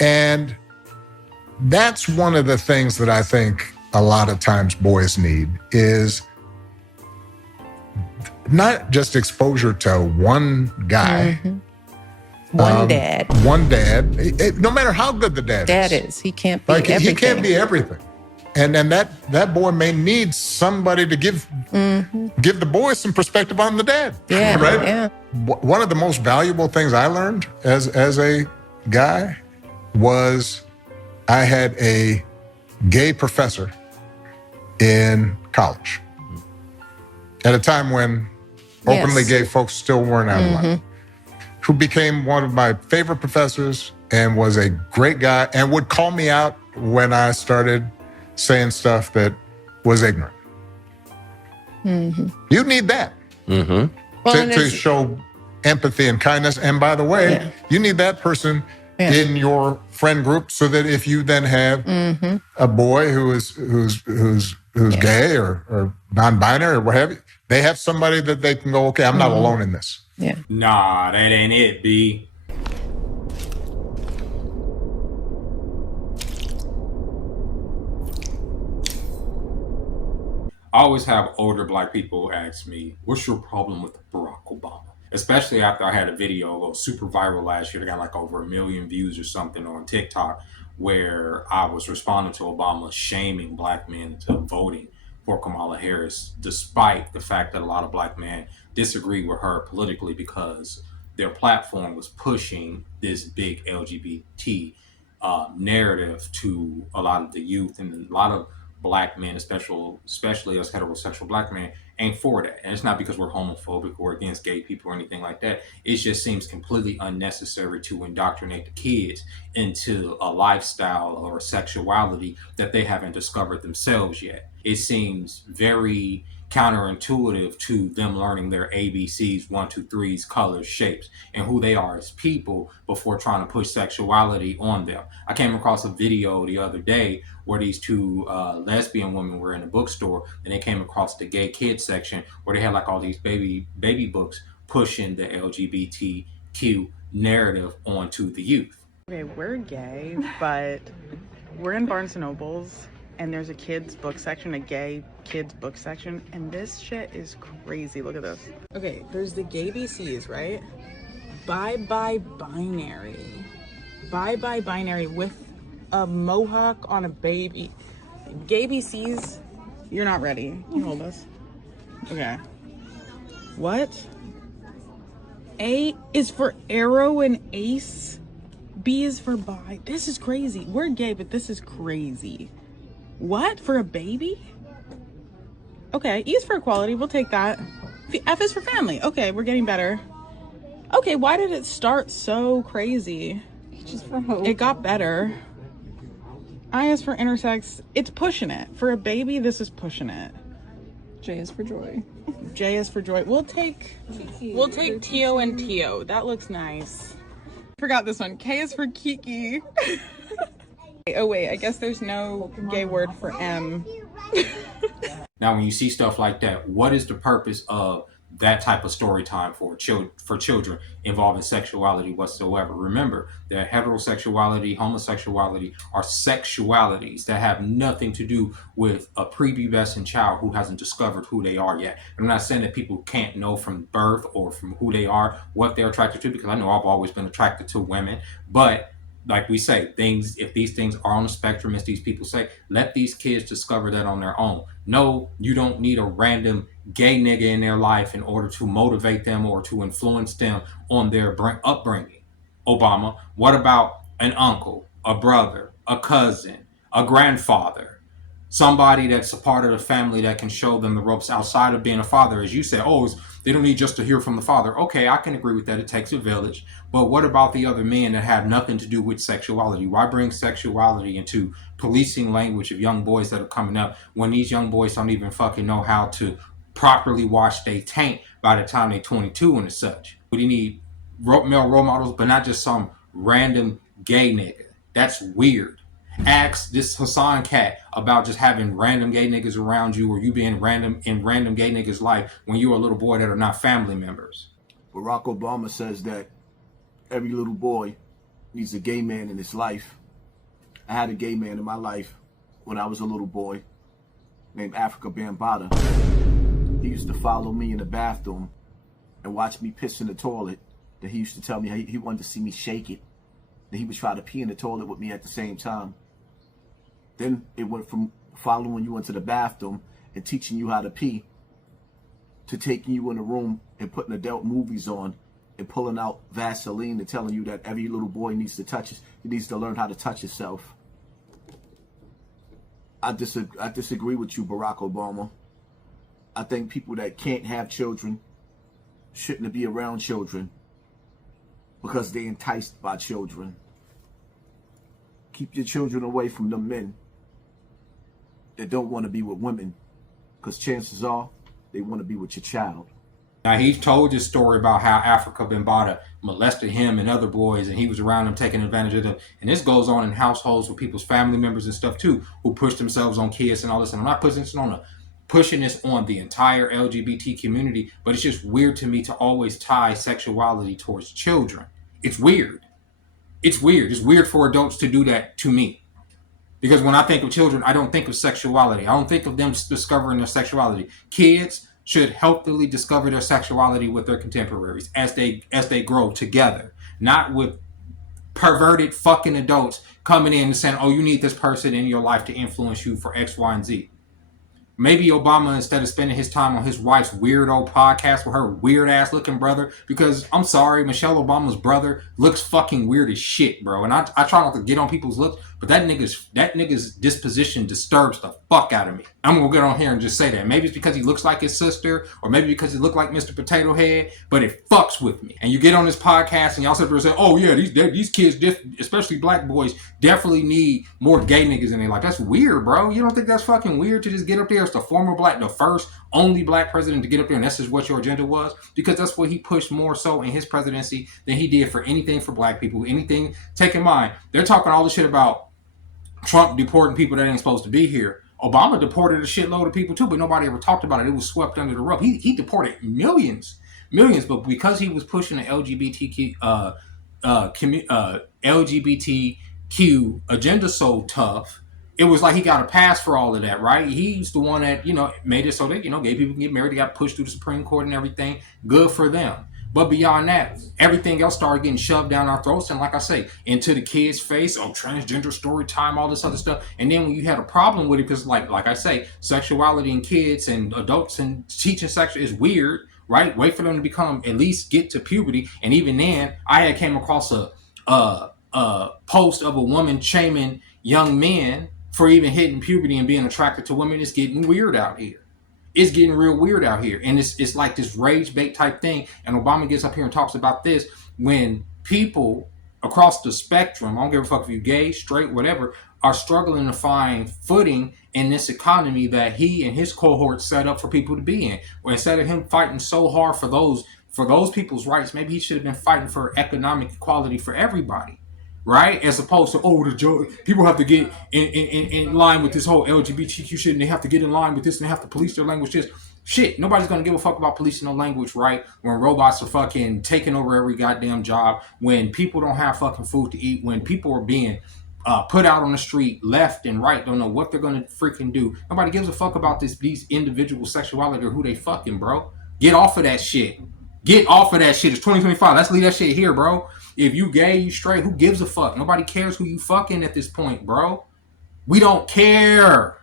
And that's one of the things that I think a lot of times boys need is not just exposure to one guy. One dad. One dad. No matter how good the dad is. He can't be everything. He can't be everything. And then that boy may need somebody to give the boy some perspective on the dad. Yeah, right? Yeah. One of the most valuable things I learned as a guy was I had a gay professor in college at a time when openly gay folks still weren't out of line, who became one of my favorite professors and was a great guy and would call me out when I started saying stuff that was ignorant. You need that to show empathy and kindness. And by the way, you need that person in your friend group so that if you then have a boy who's gay or non-binary or what have you, they have somebody that they can go, okay, I'm not alone in this. Yeah. Nah, that ain't it, B. I always have older black people ask me, what's your problem with Barack Obama? Especially after I had a video go super viral last year that got like over 1 million views or something on TikTok, where I was responding to Obama shaming black men into voting for Kamala Harris, despite the fact that a lot of black men disagree with her politically because their platform was pushing this big LGBT narrative to a lot of the youth, and a lot of black men, especially us heterosexual black men, ain't for that. And it's not because we're homophobic or against gay people or anything like that. It just seems completely unnecessary to indoctrinate the kids into a lifestyle or a sexuality that they haven't discovered themselves yet. It seems very counterintuitive to them learning their ABCs, 1, 2, 3s, colors, shapes, and who they are as people before trying to push sexuality on them. I came across a video the other day where these two lesbian women were in a bookstore, and they came across the gay kids section where they had like all these baby books pushing the LGBTQ narrative onto the youth. Okay, we're gay, but we're in Barnes & Nobles, and there's a kids book section, a gay kids book section, and this shit is crazy. Look at this. Okay, there's the gay BCs, right? Bye bye binary. Bye bye binary with a mohawk on a baby. Gay BCs, you're not ready. Can you hold this? Okay. What? A is for arrow and ace. B is for bi. This is crazy. We're gay, but this is crazy. What? For a baby? Okay, E is for equality. We'll take that. F is for family. Okay, we're getting better. Okay, why did it start so crazy? H is for hope. It got better. I is for intersex. It's pushing it. For a baby, this is pushing it. J is for joy. J is for joy. We'll take Tio and Tio. That looks nice. Forgot this one. K is for Kiki. Oh wait, I guess there's no gay word for M. Now, when you see stuff like that, what is the purpose of that type of story time for children involving sexuality whatsoever? Remember that heterosexuality, homosexuality are sexualities that have nothing to do with a prepubescent child who hasn't discovered who they are yet. I'm not saying that people can't know from birth or from who they are what they're attracted to, because I know I've always been attracted to women, but like we say, if these things are on the spectrum, as these people say, let these kids discover that on their own. No, you don't need a random gay nigga in their life in order to motivate them or to influence them on their upbringing. Obama, what about an uncle, a brother, a cousin, a grandfather, somebody that's a part of the family that can show them the ropes outside of being a father? As you said, they don't need just to hear from the father. Okay, I can agree with that. It takes a village. But what about the other men that have nothing to do with sexuality? Why bring sexuality into policing language of young boys that are coming up when these young boys don't even fucking know how to properly wash their taint by the time they're 22 and such? We need male role models, but not just some random gay nigga. That's weird. Ask this Hassan cat about just having random gay niggas around you, or you being random in random gay niggas' life when you're a little boy that are not family members. Barack Obama says that every little boy needs a gay man in his life. I had a gay man in my life when I was a little boy named Africa Bambaataa. He used to follow me in the bathroom and watch me piss in the toilet. Then he used to tell me he wanted to see me shake it. Then he would try to pee in the toilet with me at the same time. Then it went from following you into the bathroom and teaching you how to pee to taking you in a room and putting adult movies on and pulling out Vaseline and telling you that every little boy needs to learn how to touch himself. I disagree with you, Barack Obama. I think people that can't have children shouldn't be around children because they're enticed by children. Keep your children away from the men that don't want to be with women, because chances are they want to be with your child. Now, he's told this story about how Africa Bambaataa molested him and other boys, and he was around them taking advantage of them. And this goes on in households with people's family members and stuff too, who push themselves on kids and all this. And I'm not pushing this on the entire LGBT community, but it's just weird to me to always tie sexuality towards children. It's weird. It's weird. It's weird for adults to do that to me. Because when I think of children, I don't think of sexuality. I don't think of them discovering their sexuality. Kids should healthily discover their sexuality with their contemporaries as they grow together, not with perverted fucking adults coming in and saying, oh, you need this person in your life to influence you for X, Y, and Z. Maybe Obama, instead of spending his time on his wife's weirdo podcast with her weird ass looking brother, because I'm sorry, Michelle Obama's brother looks fucking weird as shit, bro. And I try not to get on people's looks, but that nigga's disposition disturbs the fuck out of me. I'm gonna get on here and just say that. Maybe it's because he looks like his sister, or maybe because he looked like Mr. Potato Head, but it fucks with me. And you get on this podcast and y'all sit there and say, oh yeah, these kids, especially black boys, definitely need more gay niggas in their life. That's weird, bro. You don't think that's fucking weird to just get up there as the first only black president to get up there, and that's just what your agenda was? Because that's what he pushed more so in his presidency than he did for anything for black people. Anything, take in mind, they're talking all this shit about Trump deporting people that ain't supposed to be here. Obama deported a shitload of people too, but nobody ever talked about it. It was swept under the rug. He deported millions, but because he was pushing the LGBTQ agenda so tough, it was like he got a pass for all of that, right? He's the one that, made it so that, gay people can get married. They got pushed through the Supreme Court and everything. Good for them. But beyond that, everything else started getting shoved down our throats. And like I say, into the kids' face, transgender story time, all this other stuff. And then when you had a problem with it, because like I say, sexuality in kids and adults and teaching sex is weird, right? Wait for them to at least get to puberty. And even then, I had came across a post of a woman shaming young men for even hitting puberty and being attracted to women. It's getting weird out here. It's getting real weird out here. And it's like this rage bait type thing. And Obama gets up here and talks about this when people across the spectrum, I don't give a fuck if you're gay, straight, whatever, are struggling to find footing in this economy that he and his cohort set up for people to be in. Where instead of him fighting so hard for those people's rights, maybe he should have been fighting for economic equality for everybody. Right? As opposed to, people have to get in line with this whole LGBTQ shit, and they have to get in line with this, and they have to police their language. This shit, nobody's going to give a fuck about policing no language, right? When robots are fucking taking over every goddamn job, when people don't have fucking food to eat, when people are being put out on the street, left and right, don't know what they're going to freaking do. Nobody gives a fuck about these individual sexuality or who they fucking, bro. Get off of that shit. Get off of that shit. It's 2025. Let's leave that shit here, bro. If you gay, you straight, who gives a fuck? Nobody cares who you fucking at this point, bro. We don't care.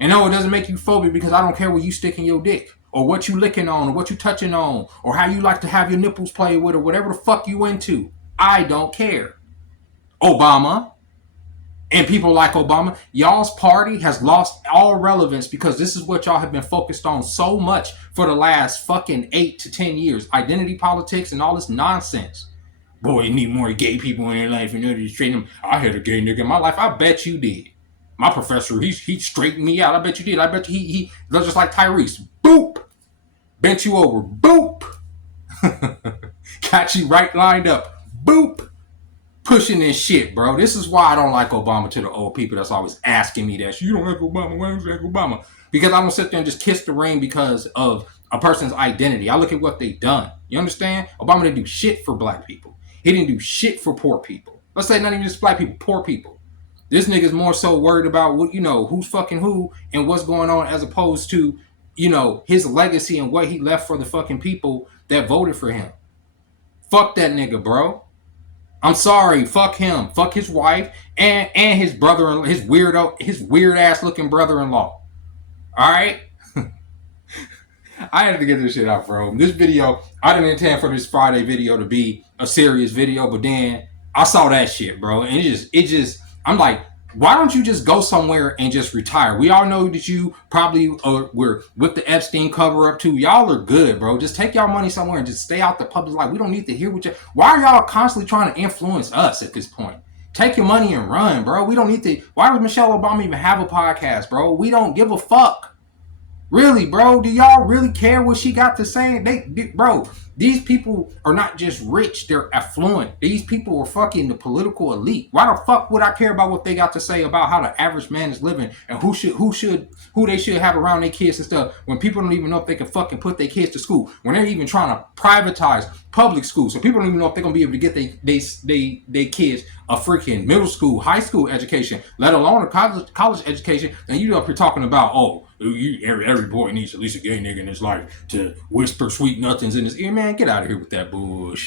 And no, it doesn't make you phobic because I don't care where you sticking your dick or what you licking on or what you touching on or how you like to have your nipples played with or whatever the fuck you into. I don't care. Obama and people like Obama, y'all's party has lost all relevance because this is what y'all have been focused on so much for the last fucking 8 to 10 years. Identity politics and all this nonsense. Boy, you need more gay people in your life in order to straighten them. I had a gay nigga in my life. I bet you did. My professor, he straightened me out. I bet you did. I bet you he just like Tyrese. Boop. Bent you over. Boop. Got you right lined up. Boop. Pushing this shit, bro. This is why I don't like Obama to the old people that's always asking me that. You don't like Obama. Why don't you like Obama? Because I don't sit there and just kiss the ring because of a person's identity. I look at what they've done. You understand? Obama didn't do shit for black people. He didn't do shit for poor people. Let's say not even just black people, poor people. This nigga's more so worried about what, who's fucking who and what's going on, as opposed to, his legacy and what he left for the fucking people that voted for him. Fuck that nigga, bro. I'm sorry. Fuck him. Fuck his wife and his brother, his weird ass looking brother-in-law. All right. I had to get this shit out, bro. This video, I didn't intend for this Friday video to be a serious video, but then I saw that shit, bro. And it just, I'm like, why don't you just go somewhere and just retire? We all know that you probably were with the Epstein cover up too. Y'all are good, bro. Just take y'all money somewhere and just stay out the public life. We don't need to hear what you. Why are y'all constantly trying to influence us at this point? Take your money and run, bro. We don't need to. Why does Michelle Obama even have a podcast, bro? We don't give a fuck. Really, bro? Do y'all really care what she got to say? Bro, these people are not just rich, they're affluent. These people are fucking the political elite. Why the fuck would I care about what they got to say about how the average man is living and who they should have around their kids and stuff, when people don't even know if they can fucking put their kids to school, when they're even trying to privatize public schools, so people don't even know if they're gonna be able to get their kids a freaking middle school, high school education, let alone a college education. And you up here talking about, every boy needs at least a gay nigga in his life to whisper sweet nothings in his ear. Man, get out of here with that bullshit.